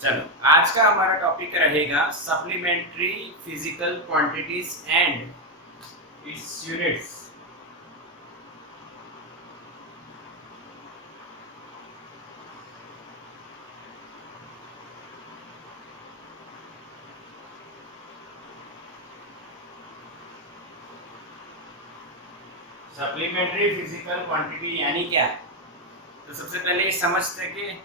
चलो, आज का हमारा टॉपिक रहेगा supplementary physical quantities and it's units. Supplementary physical quantity यानी क्या है? तो सबसे पहले ये समझते हैं कि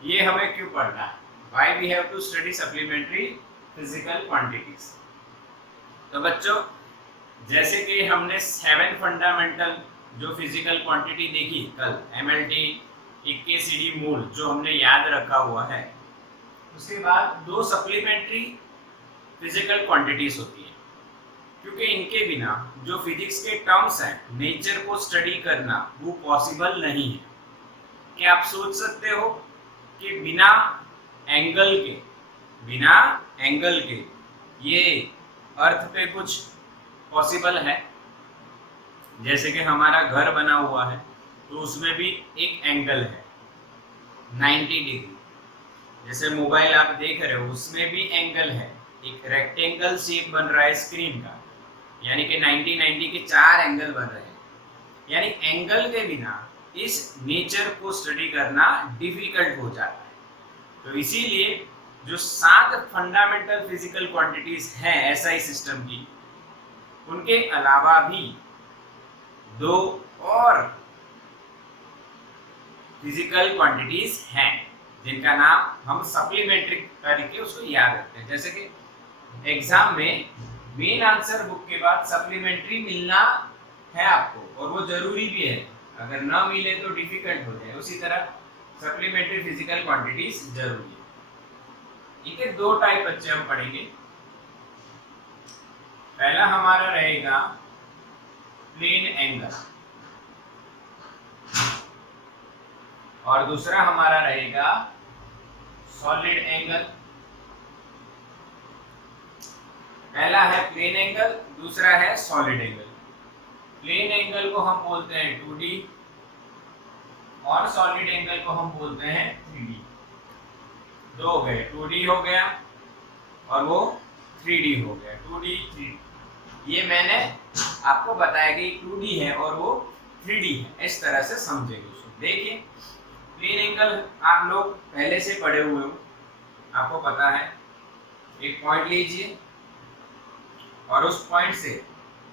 ये हमें क्यों पढ़ना है, why we have to study supplementary physical quantities. तो बच्चों, जैसे कि हमने 7 फंडामेंटल जो फिजिकल क्वांटिटी देखी कल, एमएलटी, इक्के, सीडी, मूल, जो हमने याद रखा हुआ है, उसके बाद 2 सप्लीमेंट्री फिजिकल क्वांटिटीज होती है, क्योंकि इनके बिना जो फिजिक्स के टर्म्स हैं, नेचर को स्टडी करना वो पॉसिबल नहीं है। क्या आप सोच सकते हो कि बिना एंगल के ये अर्थ पे कुछ पॉसिबल है? जैसे कि हमारा घर बना हुआ है तो उसमें भी एक एंगल है 90 डिग्री। जैसे मोबाइल आप देख रहे हो उसमें भी एंगल है, एक रेक्टेंगल शेप बन रहा है स्क्रीन का, यानी कि 90 के 4 एंगल बन रहे हैं। यानी एंगल के बिना इस नेचर को स्टडी करना डिफिकल्ट हो जाता है। तो इसीलिए जो 7 फंडामेंटल फिजिकल क्वांटिटीज हैं एसआई सिस्टम की, उनके अलावा भी 2 और फिजिकल क्वांटिटीज हैं जिनका नाम हम सप्लीमेंट्री करके उसको याद रखते हैं। जैसे कि एग्जाम में मेन आंसर बुक के बाद सप्लीमेंट्री मिलना है आपको, और वो जरूरी भी है। अगर ना मिले तो डिफिकल्ट हो जाए। उसी तरह सप्लीमेंट्री फिजिकल क्वांटिटीज जरूरी है। ठीक है, 2 टाइप बच्चे हम पढ़ेंगे। पहला हमारा रहेगा प्लेन एंगल और दूसरा हमारा रहेगा सॉलिड एंगल। पहला है प्लेन एंगल, दूसरा है सॉलिड एंगल। प्लेन एंगल को हम बोलते हैं 2D और सॉलिड एंगल को हम बोलते हैं 3D। 2 हो गए, 2D हो गया और वो 3D हो गया। 2D 3D, ये मैंने आपको बताया कि 2D है और वो 3D है, इस तरह से समझेंगे उसको। देखिए, प्लेन एंगल आप लोग पहले से पढ़े हुए हो, आपको पता है। एक पॉइंट लीजिए और उस पॉइंट से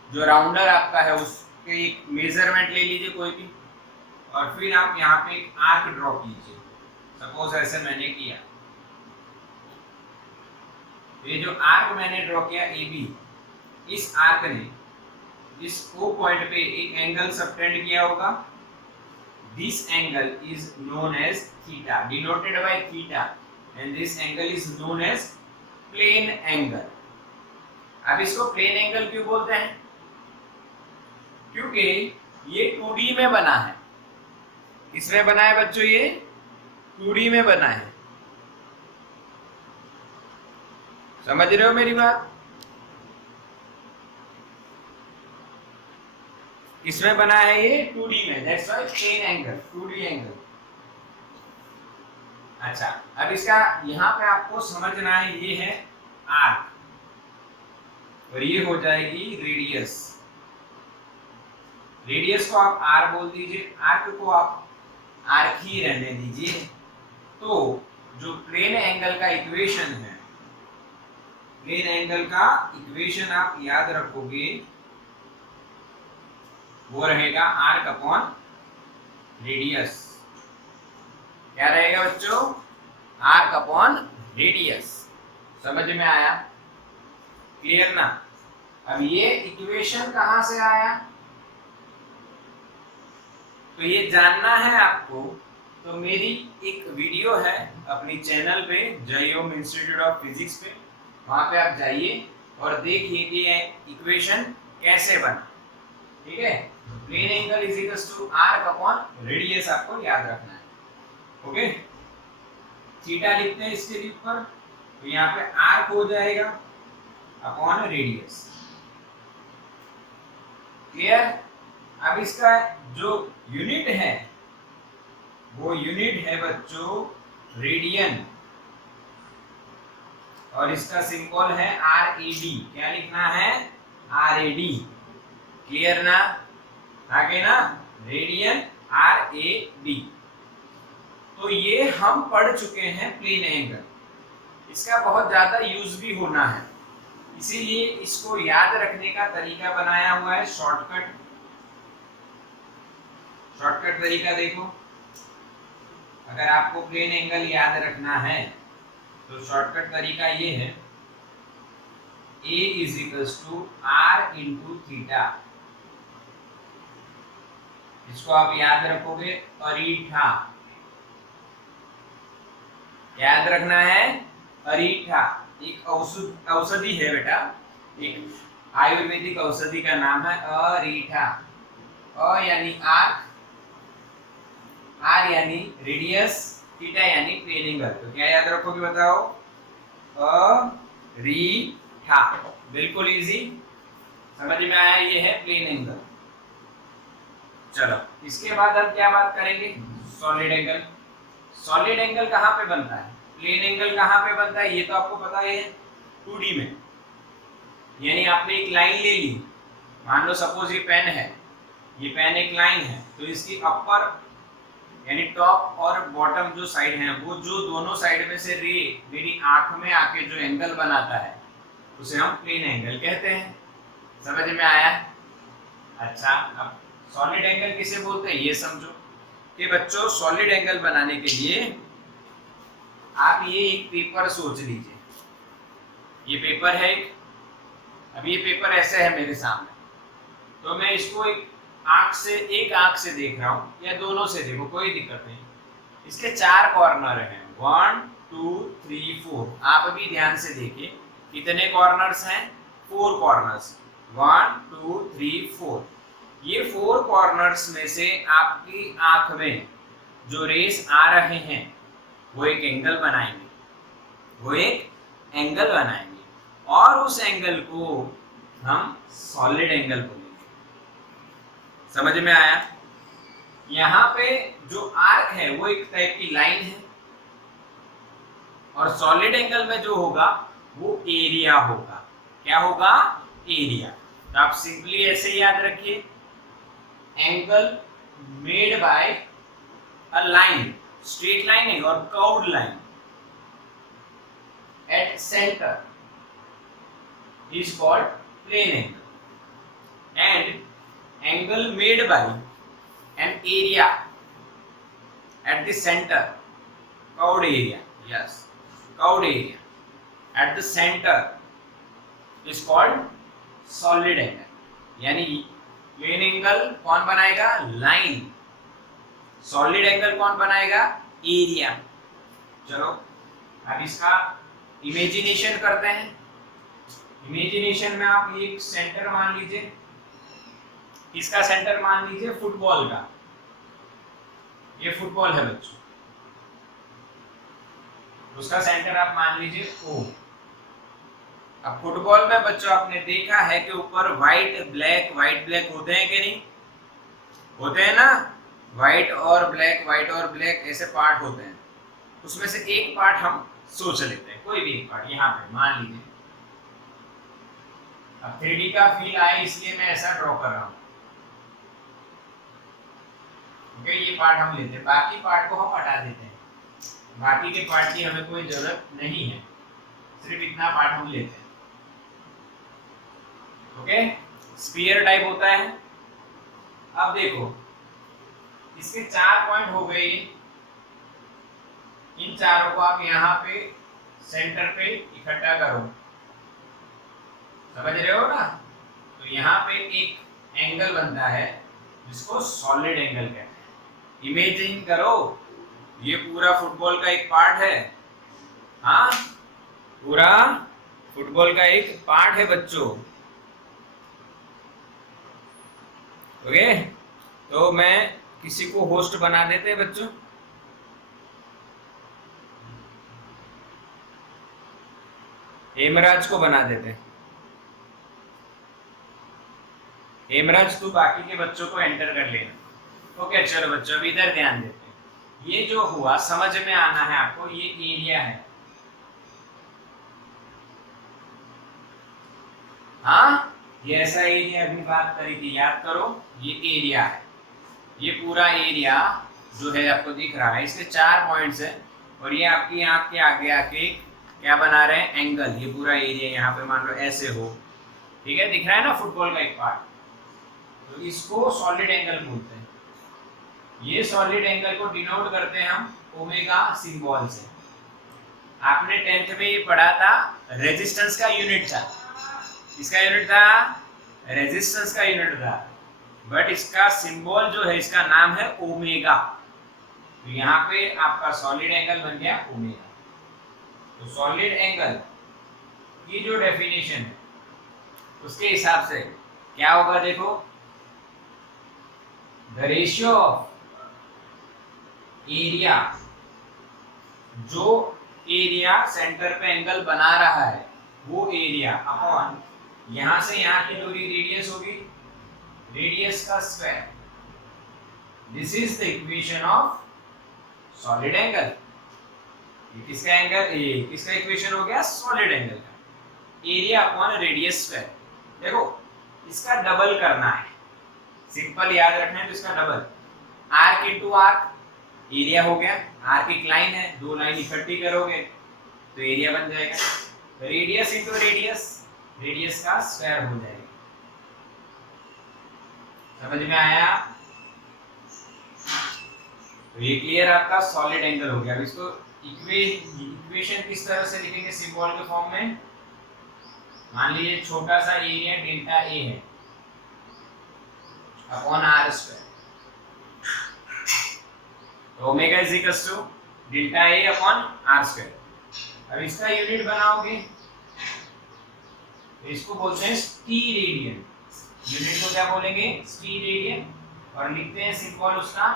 जो राउंडर आपका है उसके एक मेजरमेंट ले लीजिए कोई भी, और फिर आप यहाँ पे एक आर्क ड्रॉ कीजिए। सपोज ऐसे मैंने किया, ये जो आर्क मैंने ड्रॉ किया AB, इस आर्क ने इस O पॉइंट पे एक एंगल सबटेंड किया होगा। This angle is known as theta, denoted by theta, and this angle is known as plane angle. अब इसको प्लेन एंगल क्यों बोलते हैं? क्योंकि ये 2D में बना है। किसमें बना है बच्चों? ये 2D में बना है। समझ रहे हो मेरी बात? किसमें बना है ये? 2D में, that's why plane angle, 2D angle. अच्छा, अब इसका यहाँ पे आपको समझना है, ये है आर्क और ये हो जाएगी रेडियस। रेडियस को आप R बोल दीजिए, आर्क को आप आर्क ही रहने दीजिए। तो जो प्लेन एंगल का इक्वेशन है, प्लेन एंगल का इक्वेशन आप याद रखोगे, वो रहेगा आर्क अपॉन रेडियस। क्या रहेगा बच्चों? Arc upon radius. समझ में आया? क्लियर ना? अब ये इक्वेशन कहां से आया तो ये जानना है आपको। तो मेरी एक वीडियो है अपनी चैनल पे, जयओम इंस्टीट्यूट ऑफ फिजिक्स पे, वहां पे आप जाइए और देखिए कि ये इक्वेशन कैसे बना। ठीक है, plane angle is equals to arc upon radius, आपको याद रखना है। ओके, थीटा लिखते हैं इसके ऊपर, तो यहाँ पे आर्क हो जाएगा अपॉन रेडियस। क्लियर? अब इसका जो यूनिट है वो यूनिट है बच्चों रेडियन। और इसका सिंबल है RAD। क्या लिखना है? RAD। क्लियर ना? आगे ना, रेडियन RAD। तो ये हम पढ़ चुके हैं प्लेन एंगल। इसका बहुत ज्यादा यूज भी होना है, इसीलिए इसको याद रखने का तरीका बनाया हुआ है शॉर्टकट। शॉर्टकट तरीका देखो, अगर आपको प्लेन एंगल याद रखना है तो शॉर्टकट तरीका ये है, A = R × थीटा। इसको आप याद रखोगे, अरीठा। याद रखना है, अरीठा एक औषधि है बेटा, एक आयुर्वेदिक औषधि का नाम है अरीठा। अ यानी आंख, आर यानी रेडियस, थीटा यानी प्लेन एंगल। तो क्या याद रखोगे बताओ? अरीठा। बिल्कुल इजी, समझ में आया? ये है प्लेन एंगल। चलो इसके बाद हम क्या बात करेंगे? Solid angle. सॉलिड एंगल कहाँ पे बनता है? प्लेन एंगल कहाँ पे बनता है ये तो आपको पता है, 2D में। यानी आपने एक लाइन ले ली, मान लो सपोज ये पेन है, ये पेन एक लाइन है, तो इसकी अपर यानी टॉप और बॉटम जो साइड है, वो जो दोनों साइड में से रे मेरी आंख में आके जो एंगल बनाता है उसे हम प्लेन एंगल कहते हैं। समझ में आया? अच्छा, अब सॉलिड एंगल किसे बोलते हैं ये समझो कि बच्चों, सॉलिड एंगल बनाने के लिए आप ये एक पेपर सोच लीजिए। ये पेपर है एक, अब ये पेपर ऐसे है मेरे सामने, तो मैं इसको एक आंख से देख रहा हूं, या दोनों से देखो कोई दिक्कत नहीं। इसके 4 कॉर्नर हैं, 1 2 3 4। आप अभी ध्यान से देखिए कितने कॉर्नर्स हैं? 4 कॉर्नर्स, 1 2 3 4। ये 4 कॉर्नर्स में से आपकी आंख में जो रेस आ रहे हैं वो एक एंगल बनाएंगे, वो एक एंगल बनाएंगे, और उस एंगल को हम सॉलिड एंगल बोलेंगे। समझ में आया? यहाँ पे जो आर्क है वो एक टाइप की लाइन है, और सॉलिड एंगल में जो होगा वो एरिया होगा। क्या होगा? एरिया। तो आप सिंपली ऐसे याद रखिए, angle made by a line, straight line है और curved line at centre is called plane angle, and angle made by an area at the center, curved area, yes, curved area at the center is called solid angle. यानी plane angle कौन बनाएगा? Line. Solid angle कौन बनाएगा? Area. चलो अब इसका imagination करते हैं। इमेजिनेशन में आप एक सेंटर मान लीजिए, इसका सेंटर मान लीजिए फुटबॉल का, ये फुटबॉल है बच्चों, उसका सेंटर आप मान लीजिए O। अब फुटबॉल में बच्चों आपने देखा है कि ऊपर व्हाइट ब्लैक होते हैं कि नहीं होते हैं ना? व्हाइट और ब्लैक ऐसे पार्ट होते हैं, उसमें से एक पार्ट हम सोच लेते हैं, कोई भी एक पार्ट यहाँ पे मान लीजिए। अब 3D का फील आए इसलिए मैं ऐसा ड्रॉ कर रहा हूँ। ओके, ये पार्ट हम लेते हैं, बाकी पार्ट को हम हटा देते हैं, बाकी के पार्ट की हमें कोई जरूरत नहीं है, सिर्फ इतना पार्ट हम लेते हैं। ओके, स्फीयर टाइप होता है। अब देखो इसके 4 पॉइंट हो गए, इन चारों को आप यहाँ पे सेंटर पे इकट्ठा करो, समझ रहे हो ना? तो यहाँ पे एक एंगल बनता है जिसको सॉलिड एंगल कहते हैं। इमेजिन करो ये पूरा फुटबॉल का एक पार्ट है, हाँ पूरा फुटबॉल का एक पार्ट है बच्चों। ओके, तो मैं किसी को होस्ट बना देते हैं बच्चों, हेमराज को बना देते हैं। हेमराज तू बाकी के बच्चों को एंटर कर लेना। ओके चलो बच्चों अब इधर ध्यान देते हैं। ये जो हुआ समझ में आना है आपको, ये एरिया है, हाँ, ये ऐसा एरिया अभी बात करी थी, याद करो, ये एरिया है, ये पूरा एरिया जो है आपको दिख रहा है, इसके 4 पॉइंट्स है और ये आपकी आंख के आगे आके क्या बना रहे हैं, एंगल। ये पूरा एरिया यहाँ पे मान लो ऐसे हो, ठीक है, दिख रहा है ना फुटबॉल का एक पार्ट, तो इसको सॉलिड एंगल बोलते हैं। ये सॉलिड एंगल को डिनोट करते हैं हम ओमेगा सिंबल से। आपने 10th में ये पढ़ा था, रेजिस्टेंस का यूनिट था, इसका यूनिट था, रेजिस्टेंस का यूनिट था, बट इसका सिंबल जो है, इसका नाम है ओमेगा। तो यहाँ पे आपका सॉलिड एंगल बन गया ओमेगा। तो सॉलिड एंगल की जो डेफिनेशन है उसके हिसाब से क्या होगा, देखो, द रेशियो ऑफ एरिया, जो एरिया सेंटर पे एंगल बना रहा है वो एरिया अपॉन यहां से यहां की दूरी रेडियस होगी, रेडियस का square. This is the equation of solid angle. ये किसका एंगल, ये किसका इक्वेशन हो गया, सॉलिड एंगल का, एरिया अपॉन रेडियस स्क्वायर। देखो इसका डबल करना है, सिंपल याद रखना है, तो इसका double, arc into arc, area हो गया, आर्क एक लाइन है, 2 लाइन इकट्ठी करोगे तो एरिया बन जाएगा, रेडियस इनटू रेडियस, रेडियस का स्क्वायर हो जाएगा। समझ में आया? तो ये क्लियर आपका सॉलिड एंगल हो गया। अब इसको इक्वेशन किस तरह से लिखेंगे, सिंबल के फॉर्म में। मान लीजिए छोटा सा एरिया डेल्टा ए है upon R square, omega is equals to delta A upon R square. अब इसका यूनिट बनाओगे तो इसको बोलते हैं स्टीरेडियन, यूनिट को क्या बोलेंगे, स्टीरेडियन, और लिखते हैं सिंबल उसका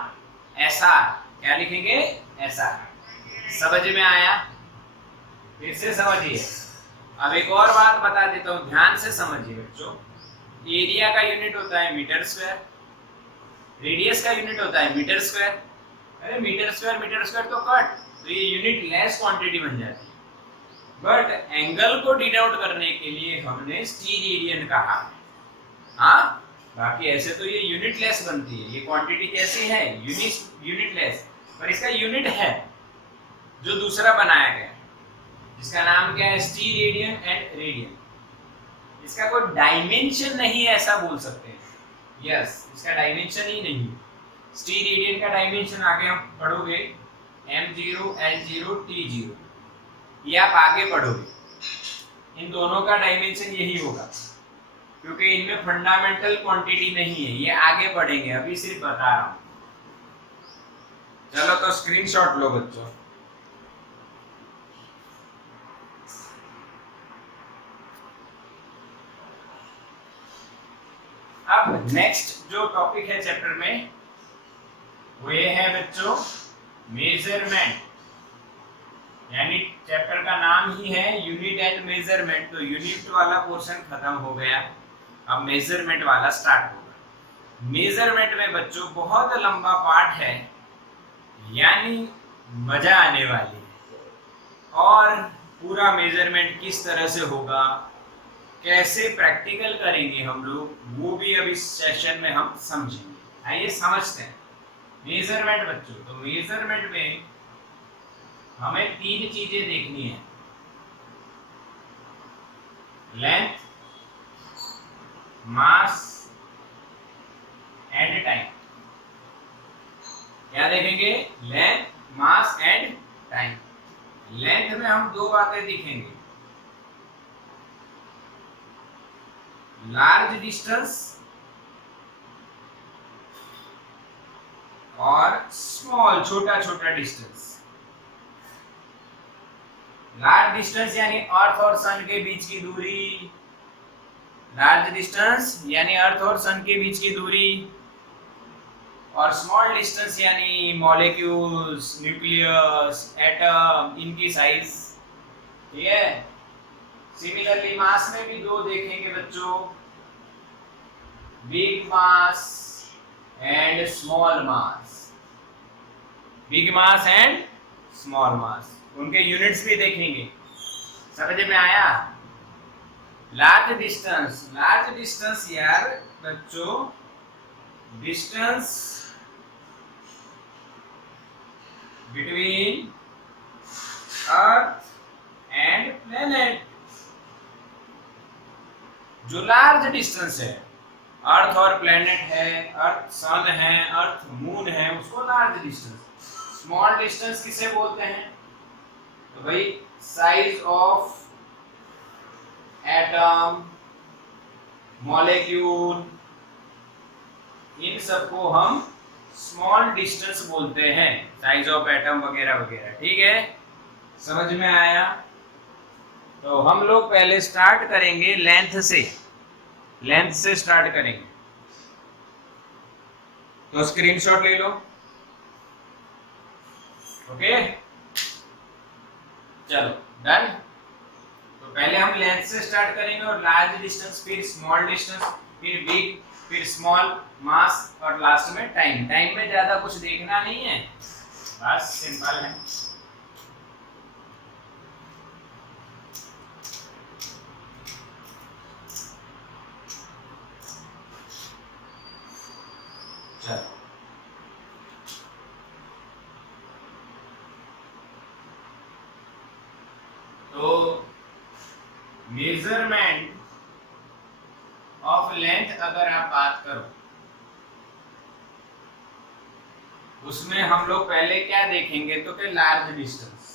एसआर। क्या लिखेंगे, एसआर। समझ में आया? फिर से समझिए। अब एक और बात बता देता हूं, ध्यान से समझिए बच्चों। एरिया का यूनिट होता है मीटर स्क्वायर, रेडियस का यूनिट होता है मीटर स्क्वायर। अरे मीटर स्क्वायर तो कट, तो ये यूनिट लेस क्वांटिटी बन जाती है, बट एंगल को डिनोट करने के लिए हमने स्टीरेडियन कहा। हाँ, बाकी ऐसे तो ये यूनिट लेस बनती है, ये क्वांटिटी कैसी है, यूनिट लेस, पर इसका यूनिट है जो दूसरा बनाया गया, जिसका नाम क्या है, स्टीरेडियन एंड रेडियन। इसका कोई डायमेंशन नहीं है ऐसा बोल सकते हैं, यस, इसका डायमेंशन ही नहीं। स्टीरेडियन का डायमेंशन आगे हम पढ़ोगे, m0 l0 t0, ये आप आगे पढ़ोगे। इन दोनों का डायमेंशन यही होगा, क्योंकि इनमें फंडामेंटल क्वांटिटी नहीं है, ये आगे पढ़ेंगे, अभी सिर्फ बता रहा हूं। चलो तो स्क्रीनशॉट लो बच्चों। अब नेक्स्ट जो टॉपिक है चैप्टर में वो ये है बच्चों, मेजरमेंट, यानी चैप्टर का नाम ही है यूनिट एंड मेजरमेंट। तो यूनिट वाला पोर्शन खत्म हो गया, अब मेजरमेंट वाला स्टार्ट होगा। मेजरमेंट में बच्चों बहुत लंबा पार्ट है, यानी मजा आने वाली है। और पूरा मेजरमेंट किस तरह से होगा, कैसे प्रैक्टिकल करेंगे हम लोग, वो भी अब इस सेशन में हम समझेंगे। आइए समझते हैं मेजरमेंट बच्चों। तो मेजरमेंट में हमें 3 चीजें देखनी है, लेंथ, मास एंड टाइम। क्या देखेंगे, length, mass and time. Length में हम 2 बातें दिखेंगे, लार्ज डिस्टेंस और स्मॉल, छोटा छोटा डिस्टेंस। लार्ज डिस्टेंस यानी अर्थ और सन के बीच की दूरी, लार्ज डिस्टेंस यानी अर्थ और सन के बीच की दूरी, और स्मॉल डिस्टेंस यानी मॉलिक्यूल्स, न्यूक्लियस, एटम, इनकी साइज। ठीक है। सिमिलरली मास में भी 2 देखेंगे बच्चों, big mass and small mass. Big mass and small mass, उनके यूनिट्स भी देखेंगे। समझ में आया? लार्ज डिस्टेंस यार बच्चों, distance between earth and planet. जो लार्ज डिस्टेंस है, अर्थ और प्लेनेट है, अर्थ सन है, अर्थ मून है, उसको लार्ज डिस्टेंस। स्मॉल डिस्टेंस किसे बोलते हैं? तो भाई साइज ऑफ एटम, मॉलिक्यूल, इन सबको हम स्मॉल डिस्टेंस बोलते हैं, साइज ऑफ एटम वगैरह वगैरह। ठीक है, समझ में आया? तो हम लोग पहले स्टार्ट करेंगे लेंथ से स्टार्ट करेंगे। तो स्क्रीनशॉट ले लो। ओके, चलो डन। तो पहले हम लेंथ से स्टार्ट करेंगे और लार्ज डिस्टेंस, फिर स्मॉल डिस्टेंस, फिर बिग, फिर स्मॉल, मास और लास्ट में टाइम। टाइम में ज्यादा कुछ देखना नहीं है, बस सिंपल है। चलो तो मेजरमेंट ऑफ लेंथ अगर आप बात करो, उसमें हम लोग पहले क्या देखेंगे? तो कि लार्ज डिस्टेंस।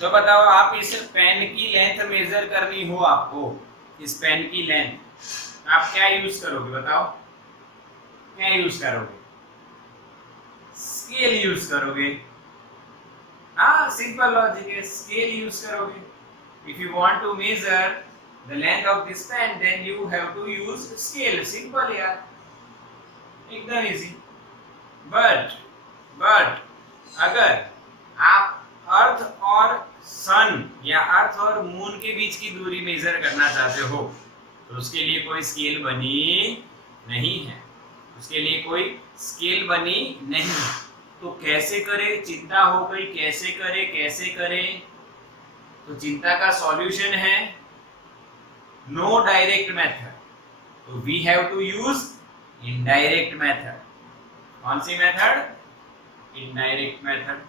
तो बताओ, आप इस पेन की लेंथ मेजर करनी हो आपको, इस पेन की लेंथ, आप क्या यूज करोगे? बताओ क्या यूज करोगे? स्केल यूज करोगे। हाँ, सिंपल लॉजिक है, स्केल यूज करोगे। If you want to measure the length of this pen then you have to use scale. Simple यार, एकदम इजी। बट अगर आप अर्थ और सन या अर्थ और मून के बीच की दूरी मेजर करना चाहते हो, तो उसके लिए कोई स्केल बनी नहीं है, उसके लिए कोई स्केल बनी नहीं। तो कैसे करें? चिंता हो गई, कैसे करें? तो चिंता का सॉल्यूशन है नो डायरेक्ट मेथड, तो we have to use indirect method. कौन सी मेथड? Indirect method.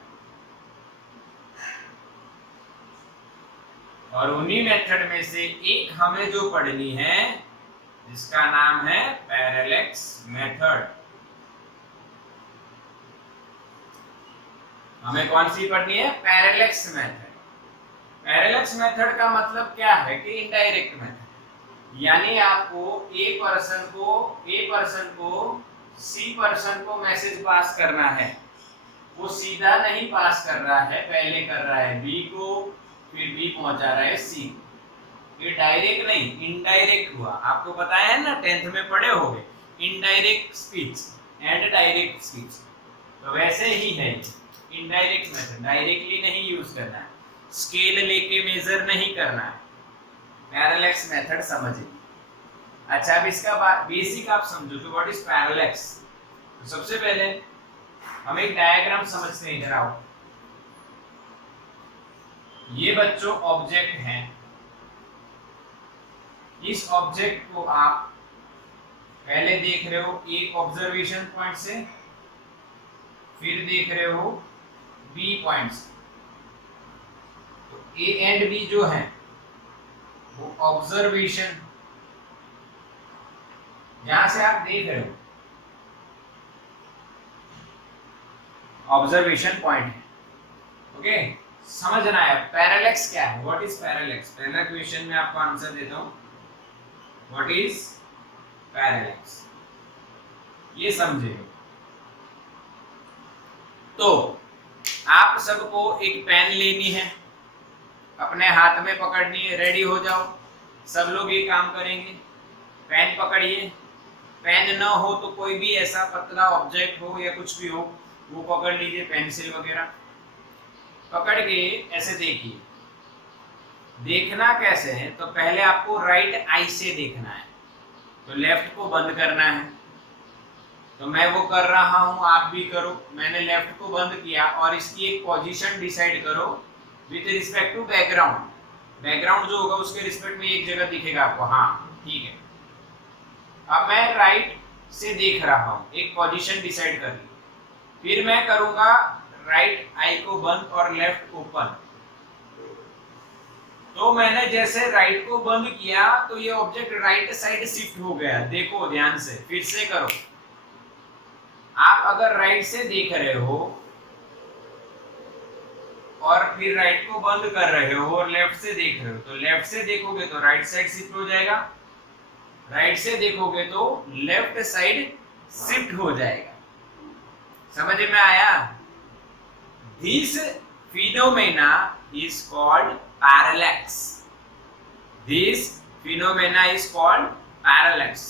और उन्हीं मेथड में से एक हमें जो पढ़नी है, जिसका नाम है पैरेलैक्स मेथड। हमें कौन सी पढ़नी है? Parallax method. पैरेलैक्स मेथड का मतलब क्या है? कि इनडायरेक्ट मेथड, यानी आपको ए पर्सन को सी पर्सन को मैसेज पास करना है। वो सीधा नहीं पास कर रहा है, पहले कर रहा है बी को, फिर बी पहुंचा रहा है सी। ये डायरेक्ट नहीं, इनडायरेक्ट हुआ। आपको पता है ना, 10th में पढ़े होंगे indirect speech and direct speech. तो वैसे ही है इनडायरेक्ट मेथड, डायरेक्टली नहीं यूज करना है, स्केल लेके मेजर नहीं करना है। पैरेलैक्स मेथड समझिए। अच्छा, अब इसका बेसिक आप समझो कि व्हाट इज पैरेलैक्स। तो सबसे पहले हम एक डायग्राम समझते हैं, इधर आओ। ये बच्चों ऑब्जेक्ट है, इस ऑब्जेक्ट को आप पहले देख रहे हो एक ऑब्जर्वेशन पॉइंट से, फिर देख रहे हो बी पॉइंट से। तो ए एंड बी जो है वो ऑब्जर्वेशन, यहां से आप देख रहे हो ऑब्जर्वेशन पॉइंट है। ओके, समझना है पैरेलैक्स क्या है, व्हाट इज पैरेलैक्स। पहला क्वेश्चन में आपको आंसर देता हूं, व्हाट इज पैरेलैक्स, ये समझे। तो आप सबको एक पेन लेनी है, अपने हाथ में पकड़नी है, रेडी हो जाओ। सब लोग ये काम करेंगे, पेन पकड़िए। पेन ना हो तो कोई भी ऐसा पतला ऑब्जेक्ट हो या कुछ भी हो, वो पकड़ लीजिए, पेंसिल वगैरह पकड़ के ऐसे देखिए। देखना कैसे है? तो पहले आपको राइट आई से देखना है, तो लेफ्ट को बंद करना है, तो मैं वो कर रहा हूं, आप भी करो। मैंने लेफ्ट को बंद किया और इसकी एक पोजीशन डिसाइड करो with respect to background. Background जो होगा उसके रिस्पेक्ट में एक जगह दिखेगा आपको, हाँ ठीक है। अब मैं राइट से देख रहा हूं, एक पोजीशन डिसाइड कर ली। फिर मैं करूंगा राइट आई को बंद और लेफ्ट ओपन। तो मैंने जैसे राइट को बंद किया तो ये ऑब्जेक्ट राइट साइड शिफ्ट हो गया। देखो ध्यान से, फिर से करो। आप अगर राइट से देख रहे हो और फिर राइट को बंद कर रहे हो और लेफ्ट से देख रहे हो, तो लेफ्ट से देखोगे तो राइट साइड शिफ्ट हो जाएगा, राइट से देखोगे तो लेफ्ट साइड शिफ्ट हो जाएगा। समझ में आया? This phenomena is called parallax. This phenomena is called parallax.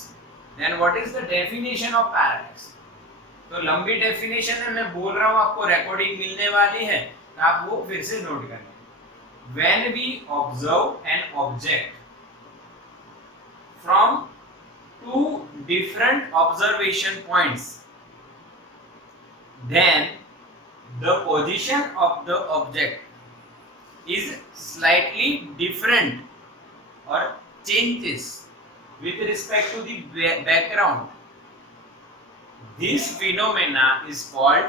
Then what is the definition of parallax? तो लंबी डेफिनेशन है, मैं बोल रहा हूं, आपको रिकॉर्डिंग मिलने वाली है, तो आप वो फिर से नोट कर लें। When we observe an object from two different observation points, then the position of the object is slightly different or changes with respect to the background. This phenomena is called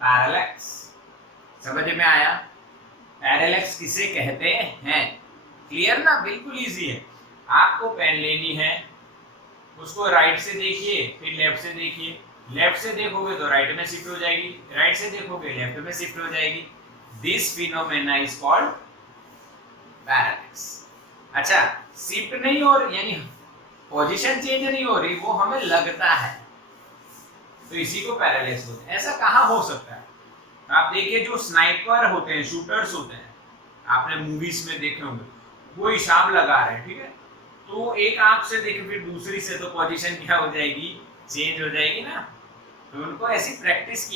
parallax. समझ में आया? Parallax किसे कहते हैं? Clear ना? बिल्कुल easy है। आपको पेन लेनी है, उसको राइट से देखिए, फिर लेफ्ट से देखिए। लेफ्ट से देखोगे तो राइट में शिफ्ट हो जाएगी, राइट से देखोगे लेफ्ट में शिफ्ट हो जाएगी। This phenomena is called parallax. अच्छा, शिफ्ट नहीं हो रही यानी पोजीशन चेंज नहीं हो रही, वो हमें लगता है, तो इसी को पैरेलैक्स बोलते हैं। ऐसा कहाँ हो सकता है? आप देखिए, जो स्नाइपर होते हैं, शूटर्स होते हैं, आपने मूवीज में देखे होंगे, वो हिसाब लगा रहे हैं, ठीक है, तो एक आंख से देखे फिर दूसरी से, तो पोजीशन क्या हो जाएगी? चेंज हो जाएगी ना। तो उनको ऐसी प्रैक्टिस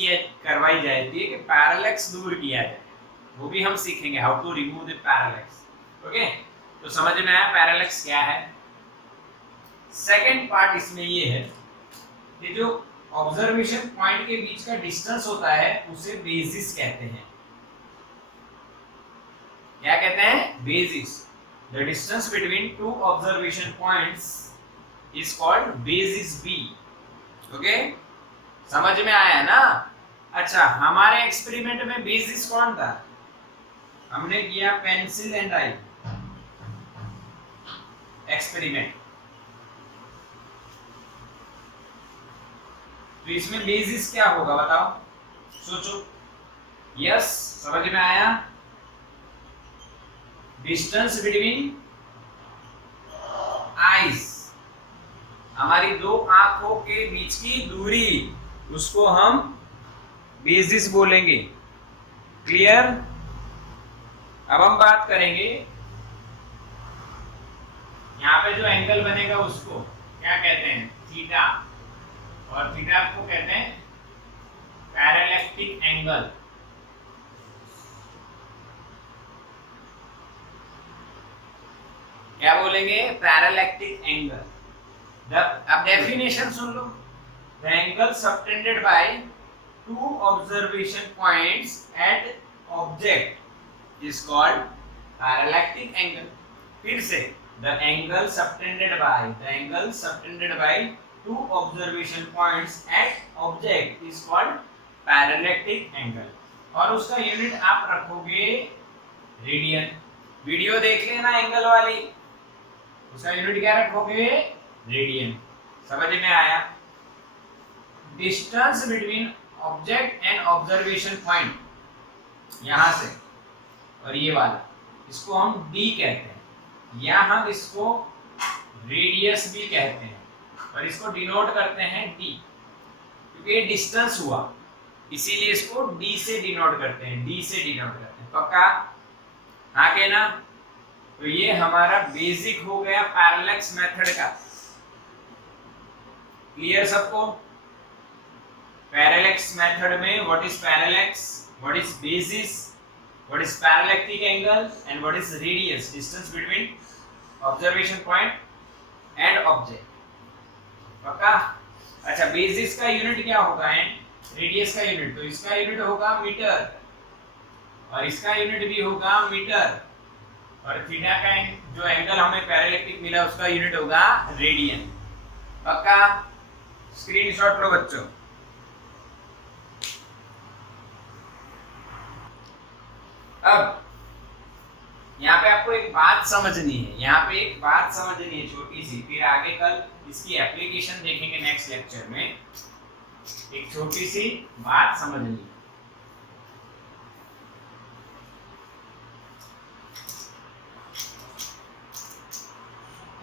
करवाई जाती है कि पैरेलैक्स दूर किया जाए। वो भी हम सीखेंगे, how to remove the parallax. Okay, तो समझ में आया पैरेलैक्स क्या है? सेकंड पार्ट इसमें ये है कि जो ऑब्जर्वेशन पॉइंट के बीच का डिस्टेंस होता है उसे बेसिस कहते हैं। क्या कहते हैं? Basis. The distance between two observation points is called basis B. Okay, समझ में आया ना? अच्छा, हमारे एक्सपेरिमेंट में बेसिस कौन था? हमने किया पेंसिल एंड आई एक्सपेरिमेंट। तो इसमें बेसिस क्या होगा बताओ, सोचो। यस, समझ में आया? डिस्टेंस बिटवीन आईज, हमारी दो आंखों के बीच की दूरी, उसको हम बेसिस बोलेंगे। क्लियर? अब हम बात करेंगे, यहाँ पे जो एंगल बनेगा उसको क्या कहते हैं? थीटा। और थीटा को कहते हैं पैरेलैक्टिक एंगल। क्या बोलेंगे? Parallactic angle. अब डेफिनेशन सुन लो। The angle subtended by two observation points at object is called parallactic angle. फिर से, the angle subtended by two observation points at object is called parallactic angle. और उसका यूनिट आप रखोगे रेडियन। वीडियो देख लेना एंगल वाली, उसका यूनिट क्या रखोगे? रेडियन। समझ में आया? Distance between object and observation point, यहां से और ये वाला, इसको हम d कहते हैं, या हम इसको रेडियस भी कहते हैं, और इसको डिनोट करते हैं d, क्योंकि ये डिस्टेंस हुआ, इसीलिए इसको d से डिनोट करते हैं, पक्का? हाँ के ना? तो ये हमारा बेसिक हो गया पैरेलैक्स मेथड का। क्लियर सबको? पैरेलैक्स मेथड में what is parallax, what is basis, what is parallactic angle and what is radius, distance between observation point and object. पक्का? अच्छा, बेसिस का यूनिट क्या होगा एंड रेडियस का यूनिट, तो इसका यूनिट होगा मीटर और इसका यूनिट भी होगा मीटर, और थीटा का जो एंगल हमें पैरेलैक्टिक मिला उसका यूनिट होगा रेडियन। पक्का? स्क्रीनशॉट लो बच्चों। अब यहाँ पे आपको एक बात समझनी है, यहाँ पे एक बात समझनी है छोटी सी, फिर आगे कल इसकी एप्लीकेशन देखेंगे नेक्स्ट लेक्चर में। एक छोटी सी बात समझनी है।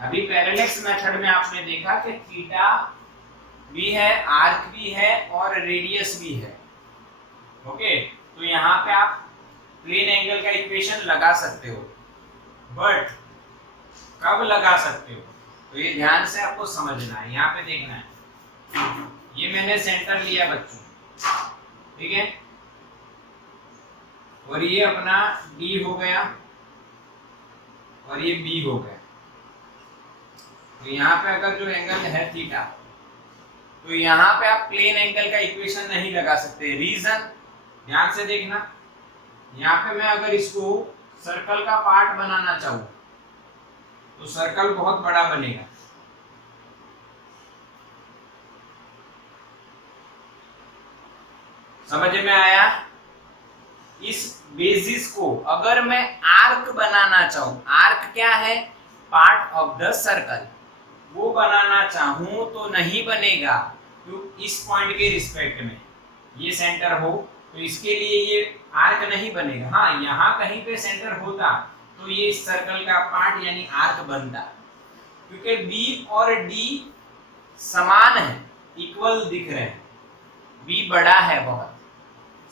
अभी पैरेलैक्स मेथड में आपने देखा कि थीटा भी है, आर्क भी है और रेडियस भी है। ओके, तो यहाँ पे आप प्लेन एंगल का इक्वेशन लगा सकते हो, बट कब लगा सकते हो तो ये ध्यान से आपको समझना है। यहाँ पे देखना है, ये मैंने सेंटर लिया बच्चों, ठीक है, और ये अपना D हो गया और ये B हो गया। तो यहाँ पे अगर जो एंगल है थीटा, तो यहाँ पे आप प्लेन एंगल का इक्वेशन नहीं लगा सकते। रीजन ध्यान से देखना, यहाँ पे मैं अगर इसको सर्कल का पार्ट बनाना चाहूँ तो सर्कल बहुत बड़ा बनेगा, समझ में आया? इस बेसिस को अगर मैं आर्क बनाना चाहूं, आर्क क्या है? पार्ट ऑफ द सर्कल, वो बनाना चाहूं तो नहीं बनेगा, क्योंकि इस पॉइंट के रिस्पेक्ट में ये सेंटर हो तो इसके लिए ये आर्क नहीं बनेगा। हाँ, यहाँ कहीं पे सेंटर होता तो ये इस सर्कल का पार्ट यानी आर्क बनता, क्योंकि बी और डी समान है, इक्वल दिख रहे हैं, बी बड़ा है बहुत,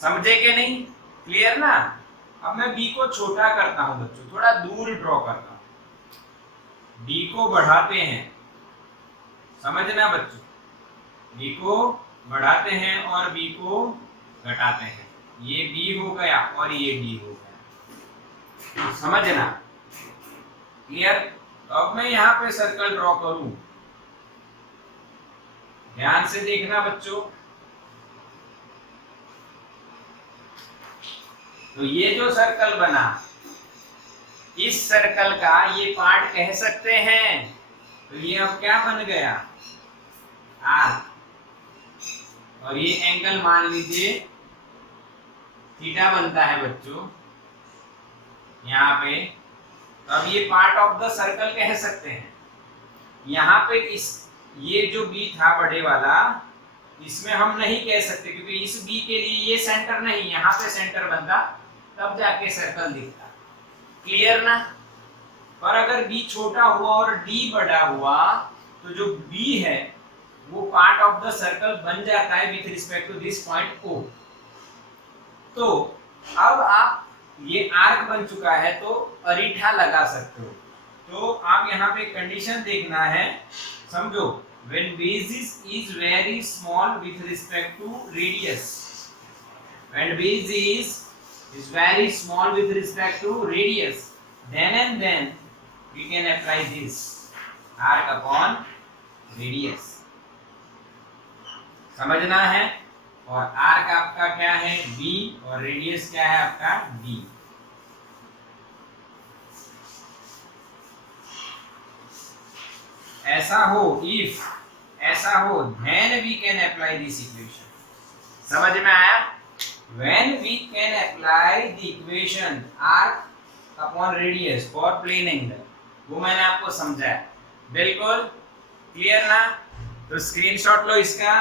समझे कि नहीं? क्लियर ना? अब मैं बी को छोटा करता हूं बच्चों, थोड़ा दूर ड्रॉ करता हूं, डी को बढ़ाते हैं, समझना बच्चों, बी को बढ़ाते हैं और बी को घटाते हैं, ये बी हो गया और ये डी हो गया, समझना? क्लियर? तो अब मैं यहाँ पे सर्कल ड्रॉ करूं, ध्यान से देखना बच्चों। तो ये जो सर्कल बना, इस सर्कल का ये पार्ट कह सकते हैं, तो ये अब क्या बन गया? आर्क, और ये एंगल मान लीजिए थीटा बनता है बच्चों यहाँ पे, तो अब ये पार्ट ऑफ द सर्कल कह सकते हैं। यहाँ पे इस ये जो बी था बड़े वाला, इसमें हम नहीं कह सकते, क्योंकि इस बी के लिए ये सेंटर नहीं, यहाँ पे सेंटर बनता तब जाके सर्कल दिखता। क्लियर ना? पर अगर बी छोटा हुआ और डी बड़ा हुआ तो जो बी है वो पार्ट ऑफ द सर्कल बन जाता है with respect to this point O. तो अब आप ये आर्क बन चुका है तो अरीठा लगा सकते हो। तो आप यहाँ पे कंडीशन देखना है, समझो, when basis is very small with respect to radius, when basis is very small with respect to radius, then and then we can apply this arc upon radius, समझना है? और आर्क आपका क्या है? b, और रेडियस क्या है आपका? d। ऐसा हो, if ऐसा हो, then we can apply this equation। समझ में आया? When we can apply the equation arc upon radius for plane angle, वो मैंने आपको समझाया। बिल्कुल क्लियर ना? तो स्क्रीनशॉट लो इसका।